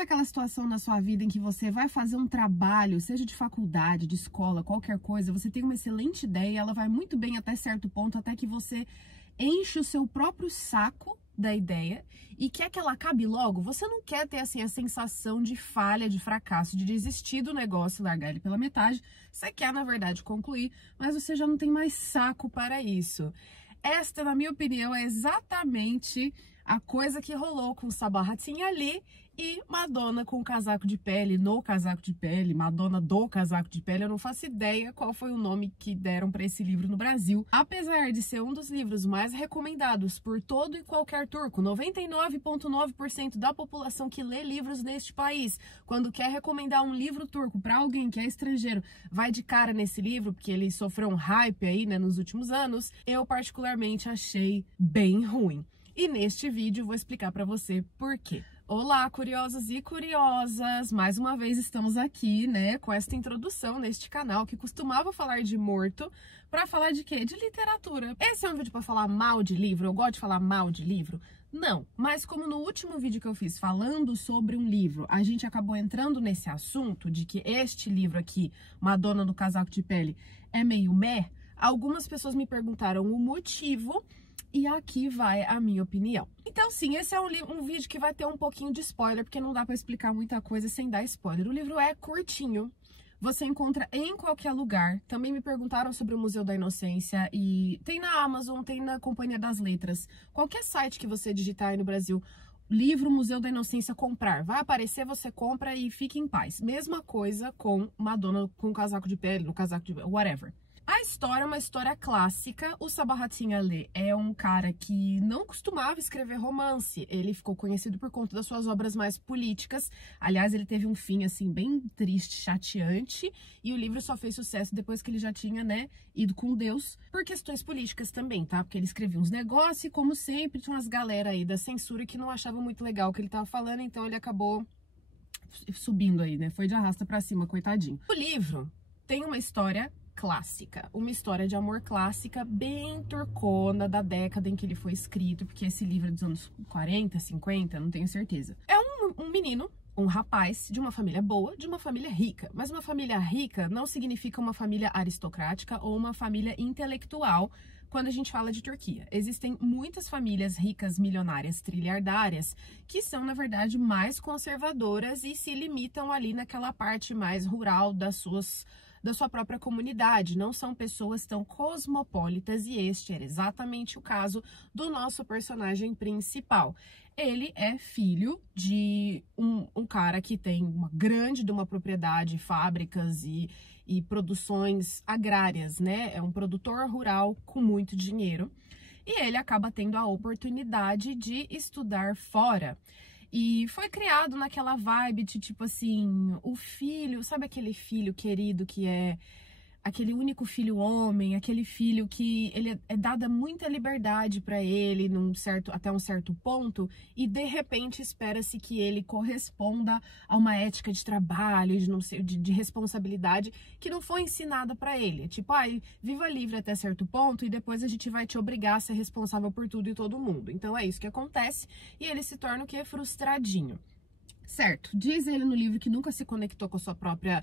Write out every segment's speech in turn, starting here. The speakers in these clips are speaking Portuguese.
Sabe aquela situação na sua vida em que você vai fazer um trabalho, seja de faculdade, de escola, qualquer coisa, você tem uma excelente ideia, ela vai muito bem até certo ponto, até que você enche o seu próprio saco da ideia e quer que ela acabe logo? Você não quer ter assim a sensação de falha, de fracasso, de desistir do negócio e largar ele pela metade. Você quer, na verdade, concluir, mas você já não tem mais saco para isso. Esta, na minha opinião, é exatamente a coisa que rolou com Sabah Hattin Ali e Madonna com o casaco de pele, no casaco de pele, Madonna do casaco de pele. Eu não faço ideia qual foi o nome que deram para esse livro no Brasil. Apesar de ser um dos livros mais recomendados por todo e qualquer turco, 99,9% da população que lê livros neste país, quando quer recomendar um livro turco para alguém que é estrangeiro, vai de cara nesse livro, porque ele sofreu um hype aí, né, nos últimos anos, eu particularmente achei bem ruim. E neste vídeo vou explicar para você por quê. Olá, curiosos e curiosas! Mais uma vez estamos aqui, né, com esta introdução neste canal que costumava falar de morto para falar de quê? De literatura. Esse é um vídeo para falar mal de livro? Eu gosto de falar mal de livro? Não, mas como no último vídeo que eu fiz falando sobre um livro, a gente acabou entrando nesse assunto de que este livro aqui, Madonna do Casaco de Pele, é meio meh, algumas pessoas me perguntaram o motivo. E aqui vai a minha opinião. Então sim, esse é um vídeo que vai ter um pouquinho de spoiler, porque não dá pra explicar muita coisa sem dar spoiler. O livro é curtinho, você encontra em qualquer lugar. Também me perguntaram sobre o Museu da Inocência e tem na Amazon, tem na Companhia das Letras. Qualquer site que você digitar aí no Brasil, livro Museu da Inocência comprar, vai aparecer, você compra e fique em paz. Mesma coisa com Madonna com casaco de pele, no casaco de whatever. A história é uma história clássica. O Sabah Hattin Ali é um cara que não costumava escrever romance. Ele ficou conhecido por conta das suas obras mais políticas. Aliás, ele teve um fim, assim, bem triste, chateante. E o livro só fez sucesso depois que ele já tinha, né, ido com Deus. Por questões políticas também, tá? Porque ele escrevia uns negócios e, como sempre, tinha umas galera aí da censura que não achava muito legal o que ele tava falando. Então, ele acabou subindo aí, né? Foi de arrasta pra cima, coitadinho. O livro tem uma história clássica, uma história de amor clássica bem turcona da década em que ele foi escrito, porque esse livro é dos anos 40, 50, não tenho certeza. É um menino, um rapaz de uma família boa, de uma família rica, mas uma família rica não significa uma família aristocrática ou uma família intelectual. Quando a gente fala de Turquia, existem muitas famílias ricas, milionárias, trilhardárias, que são, na verdade, mais conservadoras e se limitam ali naquela parte mais rural da sua própria comunidade, não são pessoas tão cosmopolitas, e este era exatamente o caso do nosso personagem principal. Ele é filho de um cara que tem uma propriedade, fábricas e produções agrárias, né? É um produtor rural com muito dinheiro, e ele acaba tendo a oportunidade de estudar fora. E foi criado naquela vibe de, tipo assim, o filho, sabe aquele filho querido que é aquele único filho homem, aquele filho que ele é dada muita liberdade para ele até um certo ponto, e de repente espera-se que ele corresponda a uma ética de trabalho, de responsabilidade que não foi ensinada para ele. Tipo, viva livre até certo ponto e depois a gente vai te obrigar a ser responsável por tudo e todo mundo. Então é isso que acontece e ele se torna o quê? Frustradinho. Certo, diz ele no livro que nunca se conectou com a sua própria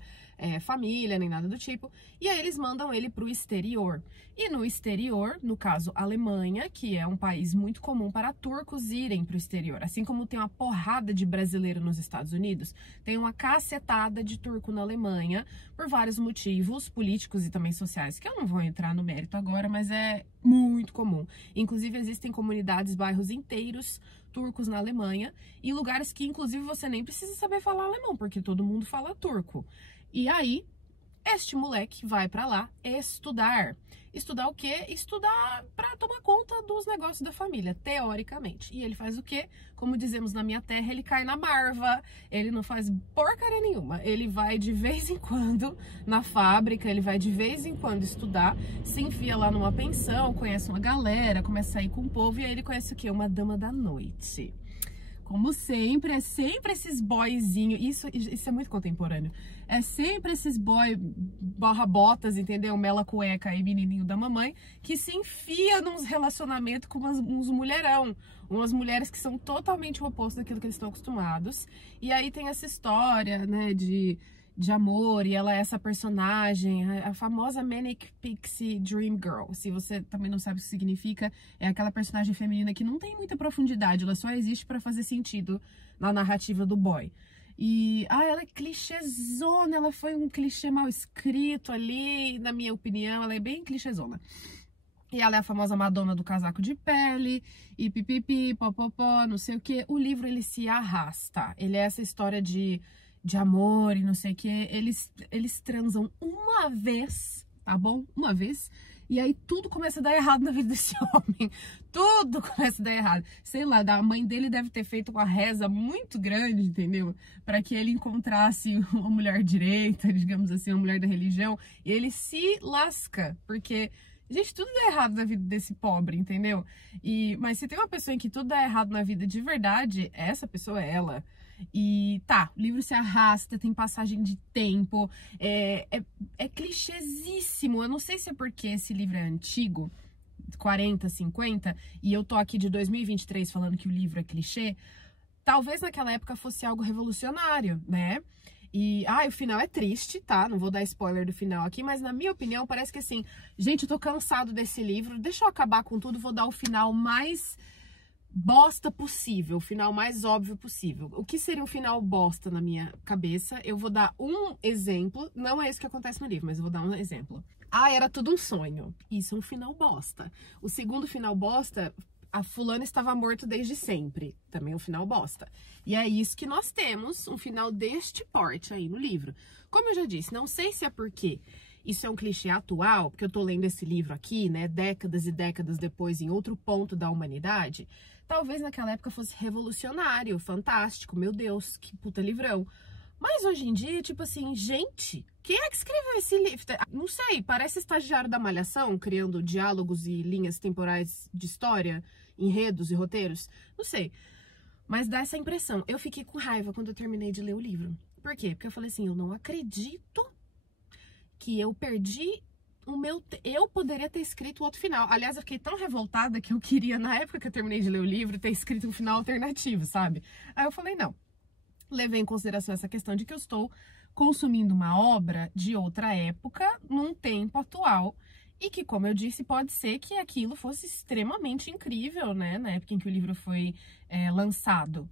família, nem nada do tipo, e aí eles mandam ele para o exterior. E no exterior, no caso Alemanha, que é um país muito comum para turcos irem para o exterior, assim como tem uma porrada de brasileiro nos Estados Unidos, tem uma cacetada de turco na Alemanha, por vários motivos políticos e também sociais, que eu não vou entrar no mérito agora, mas é muito comum. Inclusive existem comunidades, bairros inteiros turcos na Alemanha, e lugares que inclusive você nem precisa saber falar alemão, porque todo mundo fala turco. E aí, este moleque vai pra lá estudar. Estudar o quê? Estudar pra tomar conta dos negócios da família, teoricamente. E ele faz o quê? Como dizemos na minha terra, ele cai na marva, ele não faz porcaria nenhuma. Ele vai de vez em quando na fábrica, ele vai de vez em quando estudar, se enfia lá numa pensão, conhece uma galera, começa a sair com o povo, e aí ele conhece o quê? Uma dama da noite. Como sempre, é sempre esses boyzinhos, isso é muito contemporâneo, é sempre esses boy barra botas, entendeu? Mela cueca e menininho da mamãe, que se enfia nos relacionamentos com uns mulherão, umas mulheres que são totalmente o oposto daquilo que eles estão acostumados. E aí tem essa história, né, de amor, e ela é essa personagem, a famosa Manic Pixie Dream Girl. Se você também não sabe o que significa, é aquela personagem feminina que não tem muita profundidade, ela só existe pra fazer sentido na narrativa do boy. E, ela é clichêzona, ela foi um clichê mal escrito ali, na minha opinião, ela é bem clichêzona. E ela é a famosa Madonna do casaco de pele, e pipipi, popopó, não sei o que. O livro, ele se arrasta, ele é essa história de amor e não sei o que, eles transam uma vez, tá bom? Uma vez, e aí tudo começa a dar errado na vida desse homem, tudo começa a dar errado. Sei lá, a mãe dele deve ter feito uma reza muito grande, entendeu? Para que ele encontrasse uma mulher direita, digamos assim, uma mulher da religião, e ele se lasca, porque... Gente, tudo dá errado na vida desse pobre, entendeu? Mas se tem uma pessoa em que tudo dá errado na vida de verdade, essa pessoa é ela. E tá, o livro se arrasta, tem passagem de tempo, é clichêzíssimo. Eu não sei se é porque esse livro é antigo, 40, 50, e eu tô aqui de 2023 falando que o livro é clichê. Talvez naquela época fosse algo revolucionário, né? E, o final é triste, tá? Não vou dar spoiler do final aqui, mas na minha opinião parece que assim, gente, eu tô cansado desse livro, deixa eu acabar com tudo, vou dar o final mais bosta possível, o final mais óbvio possível. O que seria um final bosta na minha cabeça? Eu vou dar um exemplo, não é isso que acontece no livro, mas eu vou dar um exemplo. Era tudo um sonho. Isso é um final bosta. O segundo final bosta... A fulana estava morta desde sempre. Também um final bosta. E é isso que nós temos, um final deste porte aí no livro. Como eu já disse, não sei se é porque isso é um clichê atual, porque eu tô lendo esse livro aqui, né, décadas e décadas depois, em outro ponto da humanidade. Talvez naquela época fosse revolucionário, fantástico, meu Deus, que puta livrão. Mas hoje em dia, tipo assim, gente, quem é que escreveu esse livro? Não sei, parece estagiário da Malhação, criando diálogos e linhas temporais de história, enredos e roteiros. Não sei, mas dá essa impressão. Eu fiquei com raiva quando eu terminei de ler o livro. Por quê? Porque eu falei assim, eu não acredito que eu perdi o meu... Eu poderia ter escrito outro final. Aliás, eu fiquei tão revoltada que eu queria, na época que eu terminei de ler o livro, ter escrito um final alternativo, sabe? Aí eu falei, não. Levei em consideração essa questão de que eu estou consumindo uma obra de outra época, num tempo atual, e que, como eu disse, pode ser que aquilo fosse extremamente incrível, né, na época em que o livro foi lançado.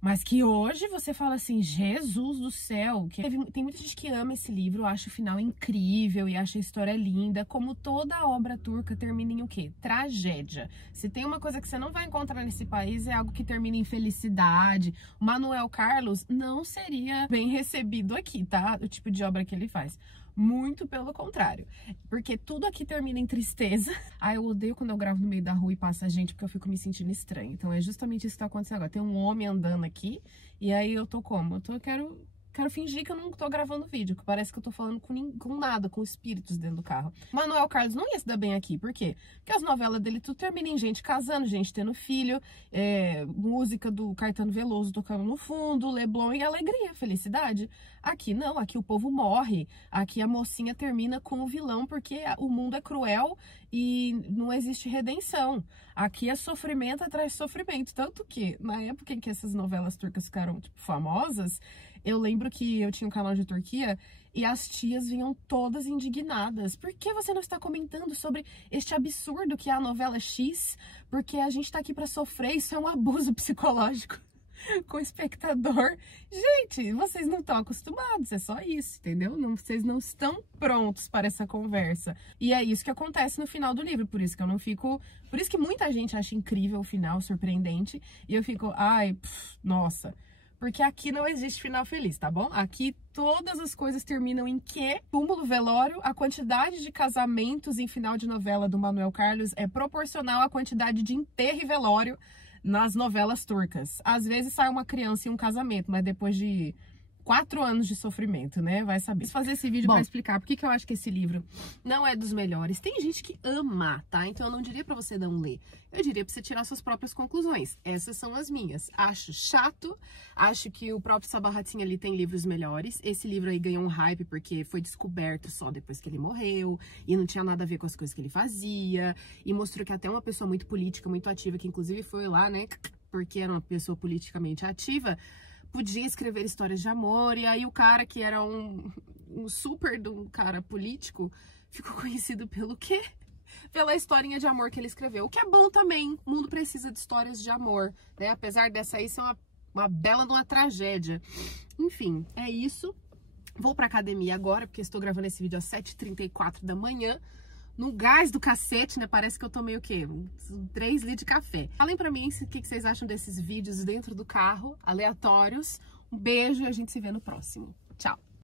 Mas que hoje você fala assim, Jesus do céu, tem muita gente que ama esse livro, acha o final incrível e acha a história linda, como toda obra turca termina em o quê? Tragédia. Se tem uma coisa que você não vai encontrar nesse país, é algo que termina em felicidade. O Manuel Carlos não seria bem recebido aqui, tá? O tipo de obra que ele faz. Muito pelo contrário, porque tudo aqui termina em tristeza. Eu odeio quando eu gravo no meio da rua e passa gente, porque eu fico me sentindo estranha. Então é justamente isso que tá acontecendo agora. Tem um homem andando aqui, e aí eu tô como? Eu quero fingir que eu não tô gravando vídeo, que parece que eu tô falando com nada, com espíritos dentro do carro. Manuel Carlos não ia se dar bem aqui, por quê? Porque as novelas dele tudo terminam em gente casando, gente tendo filho, música do Caetano Veloso tocando no fundo, Leblon e alegria, felicidade. Aqui não, aqui o povo morre, aqui a mocinha termina com o vilão porque o mundo é cruel e não existe redenção. Aqui é sofrimento atrás de sofrimento, tanto que na época em que essas novelas turcas ficaram tipo, famosas, eu lembro que eu tinha um canal de Turquia e as tias vinham todas indignadas. Por que você não está comentando sobre este absurdo que é a novela X? Porque a gente tá aqui pra sofrer, isso é um abuso psicológico com o espectador. Gente, vocês não estão acostumados, é só isso, entendeu? Vocês não estão prontos para essa conversa. E é isso que acontece no final do livro, por isso que eu não fico... Por isso que muita gente acha incrível o final, surpreendente, e eu fico, nossa... Porque aqui não existe final feliz, tá bom? Aqui todas as coisas terminam em quê? Túmulo, velório, a quantidade de casamentos em final de novela do Manuel Carlos é proporcional à quantidade de enterro e velório nas novelas turcas. Às vezes sai uma criança em um casamento, mas depois de 4 anos de sofrimento, né? Vai saber. Vou fazer esse vídeo pra explicar por que eu acho que esse livro não é dos melhores. Tem gente que ama, tá? Então eu não diria pra você não ler. Eu diria pra você tirar suas próprias conclusões. Essas são as minhas. Acho chato, acho que o próprio Sabahattin ali tem livros melhores. Esse livro aí ganhou um hype porque foi descoberto só depois que ele morreu e não tinha nada a ver com as coisas que ele fazia. E mostrou que até uma pessoa muito política, muito ativa, que inclusive foi lá, né? Porque era uma pessoa politicamente ativa, podia escrever histórias de amor, e aí o cara que era um super de um cara político ficou conhecido pelo quê? Pela historinha de amor que ele escreveu, o que é bom também. O mundo precisa de histórias de amor, né? Apesar dessa aí ser uma bela de uma tragédia. Enfim, é isso. Vou pra academia agora, porque estou gravando esse vídeo às 7h34 da manhã. No gás do cacete, né? Parece que eu tomei o quê? 3 litros de café. Falem pra mim o que vocês acham desses vídeos dentro do carro, aleatórios. Um beijo e a gente se vê no próximo. Tchau!